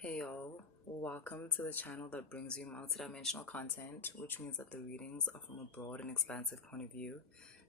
Hey y'all, welcome to the channel that brings you multidimensional content, which means that the readings are from a broad and expansive point of view,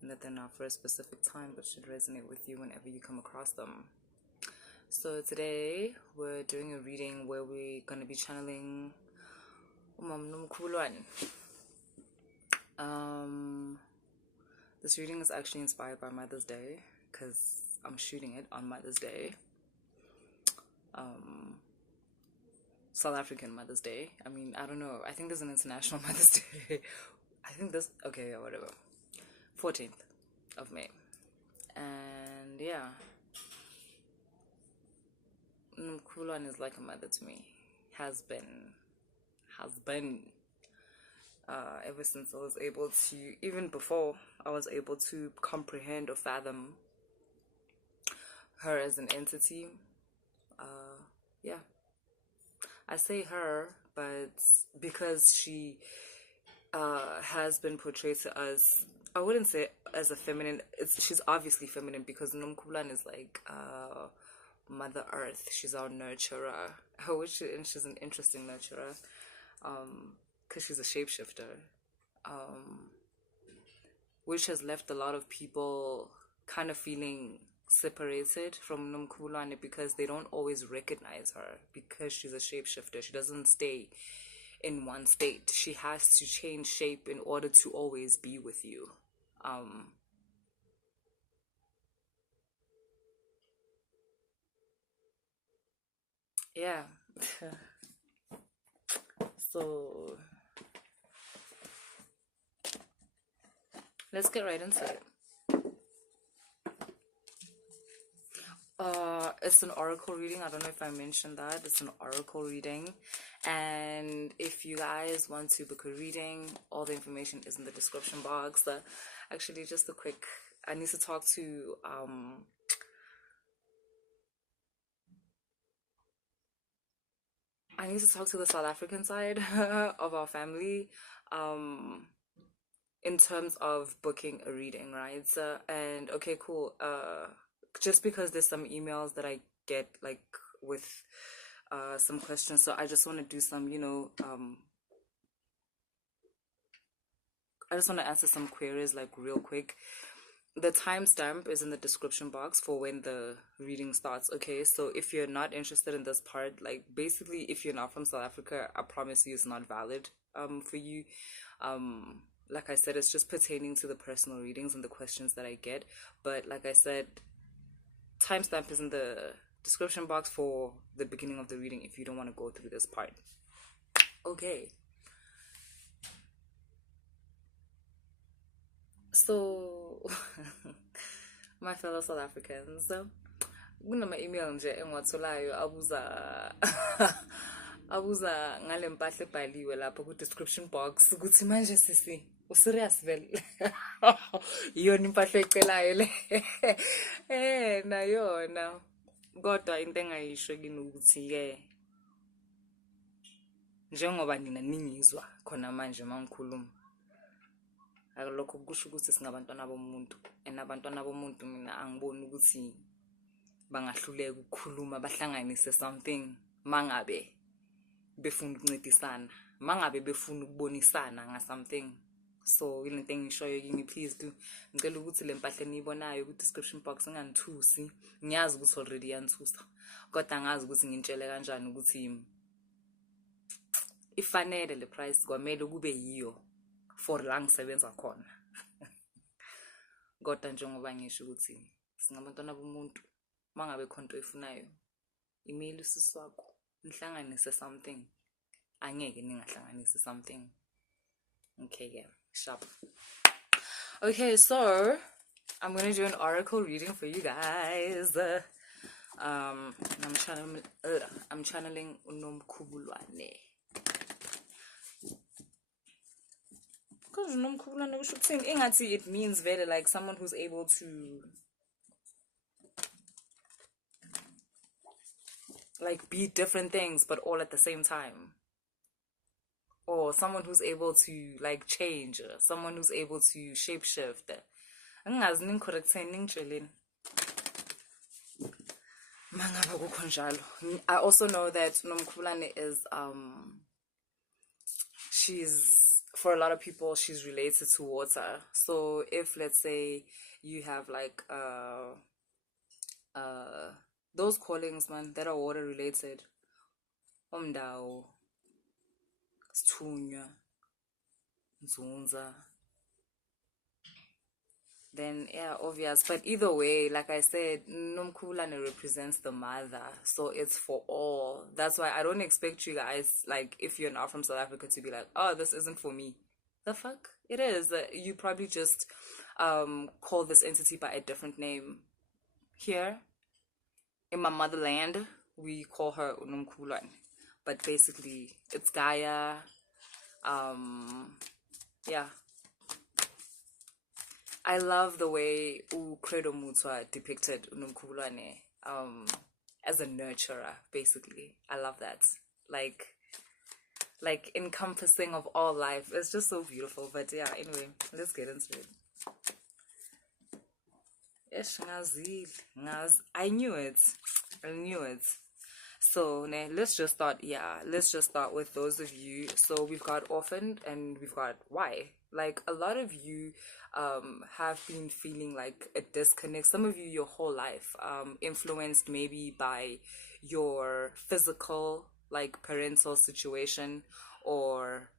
and that they're not for a specific time but should resonate with you whenever you come across them. So today we're doing a reading where we're going to be channeling Nomkhubulwane. This reading is actually inspired by Mother's Day because I'm shooting it on Mother's Day. South African Mother's Day. I mean, I don't know. I think there's an international Mother's Day. I think this, okay, yeah, whatever. 14th of May. And yeah, Nomkhubulwane is like a mother to me. Has been. Ever since I was able to, even before I was able to comprehend or fathom her as an entity. Yeah. I say her, but because she has been portrayed to us, I wouldn't say as a feminine. She's obviously feminine because Nomkhubulwane is like Mother Earth. She's our nurturer, and she's an interesting nurturer because she's a shapeshifter, which has left a lot of people kind of feeling separated from Nomkhubulwane because they don't always recognize her because she's a shapeshifter. She doesn't stay in one state. She has to change shape in order to always be with you. Yeah. So let's get right into it. It's an oracle reading. I don't know if I mentioned that. It's an oracle reading. And if you guys want to book a reading, all the information is in the description box. Actually, just a quick, I need to talk to, the South African side of our family, in terms of booking a reading, right? So, and okay, cool. Just because there's some emails that I get like with some questions, so I just want to do some, I just want to answer some queries like real quick. The timestamp is in the description box for when the reading starts. Okay, so if you're not interested in this part, like basically if you're not from South Africa, I promise you it's not valid for you. Like I said, it's just pertaining to the personal readings and the questions that I get. But like I said, timestamp is in the description box for the beginning of the reading if you don't want to go through this part. Okay. So, my fellow South Africans, kunama-email nje engiwatholayo abuza ngale mpahla ebhaliwe lapho ku-description box ukuthi manje sisi userious vele iyona impahla ecelayo le nayona kodwa into engayisho kini ukuthi-ke njengoba nina ningizwa khona manje mangikhuluma lokho kusho ukuthi singabantwana bomuntu, and abantwana bomuntu mina angiboni ukuthi bangahluleka ukukhuluma bahlanganise something mangabe befuna ukuncedisana, mangabe befuna ukubonisana nga something. So into engishoyo kini, please do ngicela ukuthi le mpahla eniyibonayo ku-description box ingangithusi. Ngiyazi ukuthi already yanthusa, kodwa ngazi ukuthi ngintshele kanjani ukuthi ifanele le price kwamele kube yiyo for la ngisebenza khona. Kodwa njengoba ngisho ukuthi singabantwana bomuntu, mangabe khona into efunayo, email usisi wakho nihlanganise something. Angeke ningahlanganisi something. Okay, yeah, sharp. Okay, so I'm gonna do an oracle reading for you guys. I'm channeling Nomkhubulwane. Because Nomkhubulwane should sing ingati, it means very like someone who's able to like be different things but all at the same time, or someone who's able to like change, someone who's able to shapeshift. Angazi ningcorrecteni ningitsheleni Mangaba kukho njalo. I also know that Nomkhubulwane is she's, for a lot of people, she's related to water. So if, let's say, you have like uh those callings, man, that are water related, umdao, sithunywa, nzunza, then yeah, obvious. But either way, like I said, Nomkhubulwane represents the mother, so it's for all. That's why I don't expect you guys, like, if you're not from South Africa, to be like, oh, this isn't for me. The fuck, it is. You probably just call this entity by a different name. Here in my motherland, we call her Nomkhubulwane, but basically it's Gaia. Yeah, I love the way Credo Mutwa depicted Nomkhubulwane as a nurturer, basically. I love that. Like like encompassing of all life. It's just so beautiful. But yeah, anyway, let's get into it. I knew it. I knew it. So let's just start. Yeah, let's just start with those of you. So we've got orphaned and we've got why. Like a lot of you have been feeling like a disconnect. Some of you your whole life, influenced maybe by your physical, like parental situation, or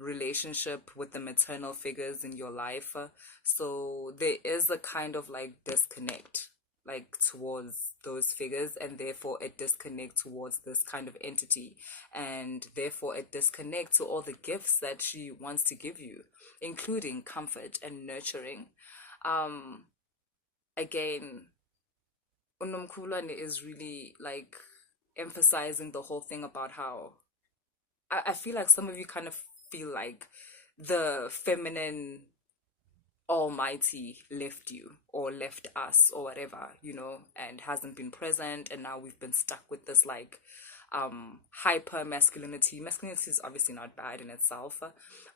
relationship with the maternal figures in your life. So there is a kind of like disconnect, like towards those figures, and therefore a disconnect towards this kind of entity, and therefore a disconnect to all the gifts that she wants to give you, including comfort and nurturing. Again, Unomkhulwane is really like emphasizing the whole thing about how I feel like some of you kind of feel like the feminine almighty left you or left us or whatever, and hasn't been present, and now we've been stuck with this like hyper masculinity is obviously not bad in itself,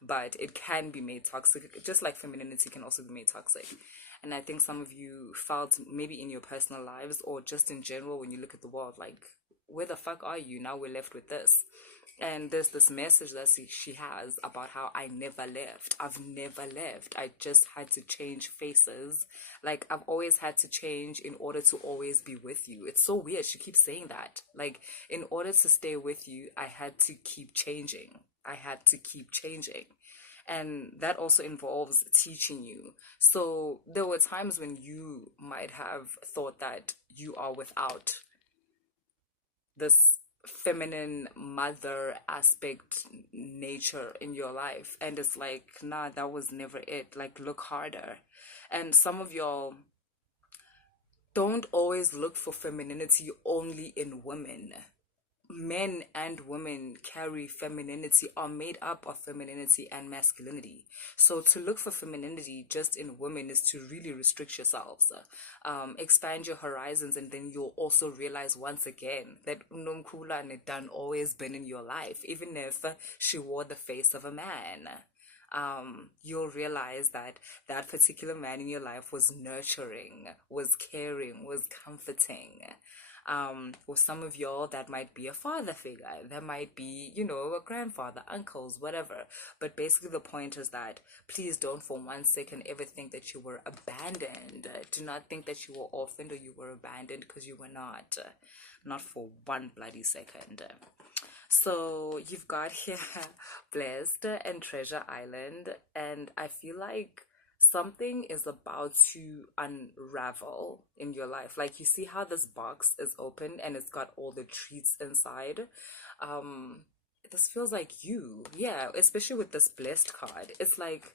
but it can be made toxic, just like femininity can also be made toxic. And I think some of you felt maybe in your personal lives or just in general when you look at the world, like, where the fuck are you? Now we're left with this. And there's this message that she has about how I never left. I've never left. I just had to change faces. Like, I've always had to change in order to always be with you. It's so weird. She keeps saying that. Like, in order to stay with you, I had to keep changing. I had to keep changing. And that also involves teaching you. So there were times when you might have thought that you are without this feminine mother aspect nature in your life, and it's like, nah, that was never it. Like, look harder. And some of y'all don't always look for femininity only in women. Men and women carry femininity, are made up of femininity and masculinity. So to look for femininity just in women is to really restrict yourselves. Expand your horizons, and then you'll also realize once again that Nomkhubulwane done always been in your life, even if she wore the face of a man. You'll realize that that particular man in your life was nurturing, was caring, was comforting. Or some of y'all, that might be a father figure, that might be, a grandfather, uncles, whatever. But basically the point is that please don't for 1 second ever think that you were abandoned. Do not think that you were orphaned or you were abandoned, because you were not. Not for 1 bloody second. So you've got here Blessed and Treasure Island, and I feel like something is about to unravel in your life. Like, you see how this box is open and it's got all the treats inside. This feels like you. Yeah, especially with this Blessed card. It's like,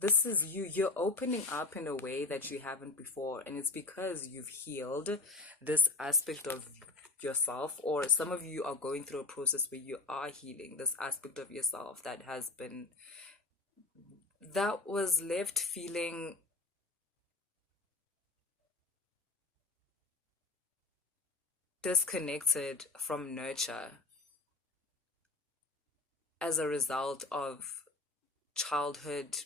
this is you. You're opening up in a way that you haven't before, and it's because you've healed this aspect of yourself, or some of you are going through a process where you are healing this aspect of yourself that was left feeling disconnected from nurture as a result of childhood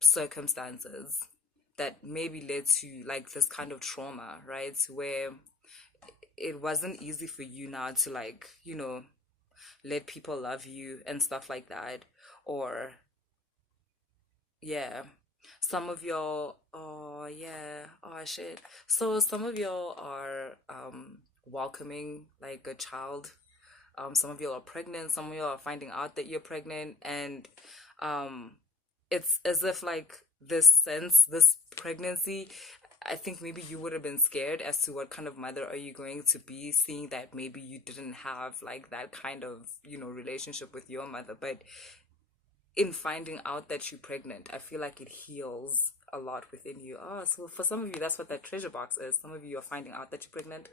circumstances that maybe led to like this kind of trauma, right? Where it wasn't easy for you now to, like, let people love you and stuff like that. Or yeah, some of y'all, oh yeah, oh shit. So some of y'all are welcoming like a child. Some of y'all are pregnant, some of y'all are finding out that you're pregnant, and um it's as if like this pregnancy, I think maybe you would have been scared as to what kind of mother are you going to be, seeing that maybe you didn't have like that kind of, relationship with your mother. But in finding out that you're pregnant, I feel like it heals a lot within you. Oh, so for some of you, that's what that treasure box is. Some of you are finding out that you're pregnant.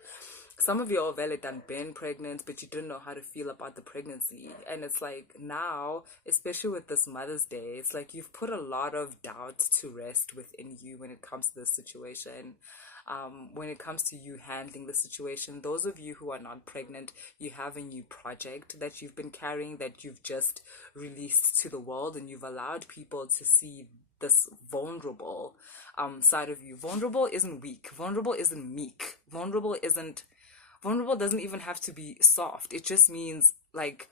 Some of you are valid and been pregnant, but you didn't know how to feel about the pregnancy. And it's like now, especially with this Mother's Day, it's like you've put a lot of doubt to rest within you when it comes to this situation. When it comes to you handling the situation, those of you who are not pregnant, you have a new project that you've been carrying, that you've just released to the world, and you've allowed people to see this vulnerable side of you. Vulnerable isn't weak. Vulnerable isn't meek. Vulnerable doesn't even have to be soft. It just means like,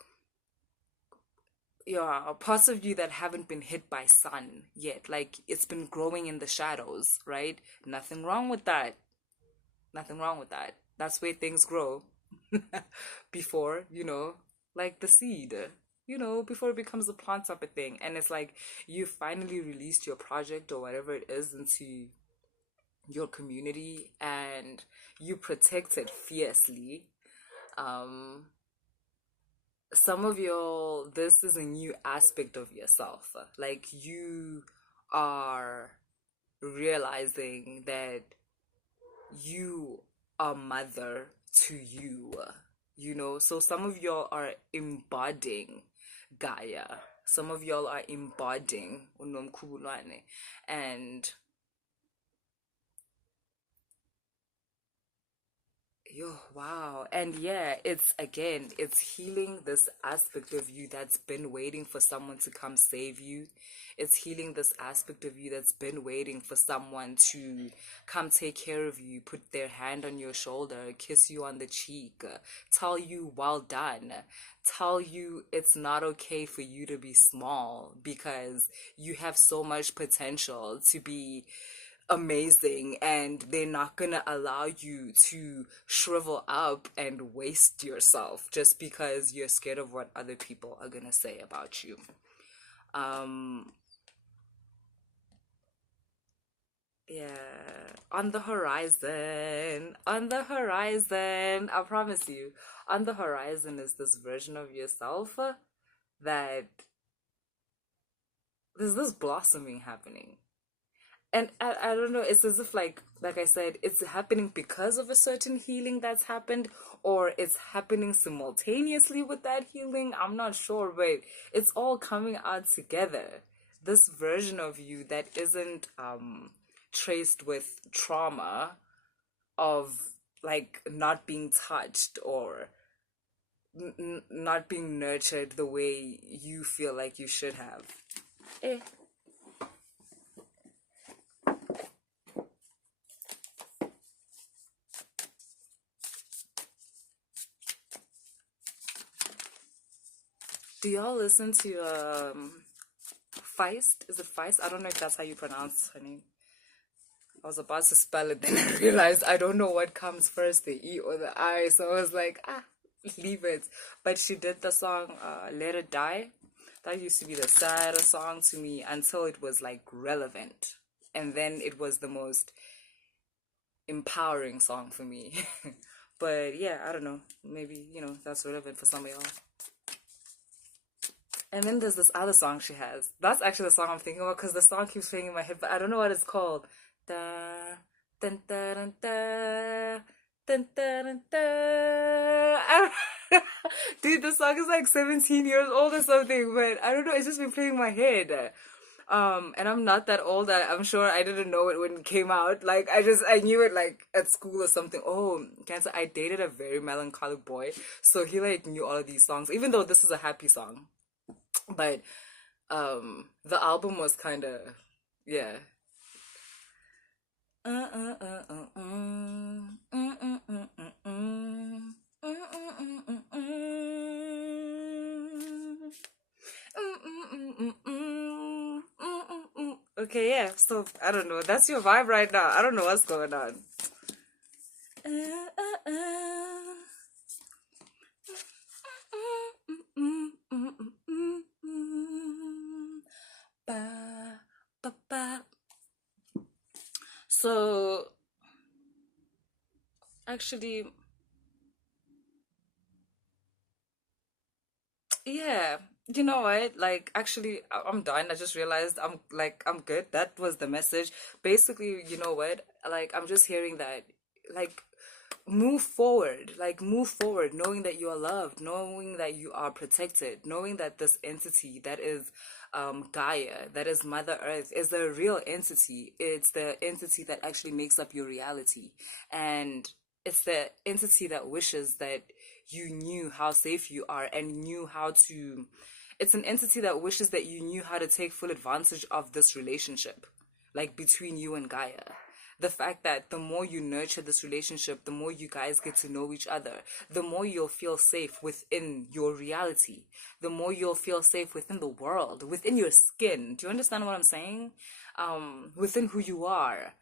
yeah, parts of you that haven't been hit by sun yet. Like it's been growing in the shadows, right? Nothing wrong with that. Nothing wrong with that. That's where things grow before, like the seed, before it becomes a plant type of thing. And it's like you finally released your project or whatever it is into your community, and you protect it fiercely. Um, some of your This is a new aspect of yourself. Like you are realizing that you are mother to you, so some of y'all are embodying Gaia. Some of y'all are embodying Nomkhubulwane. And yo, wow. And yeah, it's healing this aspect of you that's been waiting for someone to come save you. It's healing this aspect of you that's been waiting for someone to come take care of you, put their hand on your shoulder, kiss you on the cheek, tell you well done, tell you it's not okay for you to be small because you have so much potential to be amazing, and they're not gonna allow you to shrivel up and waste yourself just because you're scared of what other people are gonna say about you. um yeah, on the horizon, I promise you, on the horizon is this version of yourself that there's this blossoming happening. And I don't know, it's as if like I said, it's happening because of a certain healing that's happened, or it's happening simultaneously with that healing. I'm not sure, but it's all coming out together. This version of you that isn't traced with trauma of like not being touched or not being nurtured the way you feel like you should have. Eh. Do y'all listen to Feist? Is it Feist? I don't know if that's how you pronounce her name. I was about to spell it, then I realized I don't know what comes first, the E or the I. So I was like, leave it. But she did the song Let It Die. That used to be the saddest song to me until it was like relevant. And then it was the most empowering song for me. But yeah, I don't know. Maybe, that's relevant for some of y'all. And then there's this other song she has. That's actually the song I'm thinking about because the song keeps playing in my head, but I don't know what it's called. Da, dun, da, dun, da, dun, da, dun, da. Dude, the song is like 17 years old or something, but I don't know. It's just been playing in my head. And I'm not that old. I'm sure I didn't know it when it came out. Like I knew it like at school or something. Oh, Cancer, I dated a very melancholic boy, so he like knew all of these songs, even though this is a happy song. But the album was kind of, yeah. Okay, yeah. So I don't know. That's your vibe right now. I don't know what's going on. Ba, ba, ba. So actually, yeah. You know what? Like, actually, I'm done. I just realized I'm good. That was the message. Basically, you know what? Like, I'm just hearing that, like, move forward, knowing that you are loved, knowing that you are protected, knowing that this entity that is Gaia, that is Mother Earth, is a real entity. It's the entity that actually makes up your reality. And it's the entity that wishes that you knew how safe you are and knew how to. It's an entity that wishes that you knew how to take full advantage of this relationship, like between you and Gaia. The fact that the more you nurture this relationship, the more you guys get to know each other, the more you'll feel safe within your reality, the more you'll feel safe within the world, within your skin. Do you understand what I'm saying? Within who you are.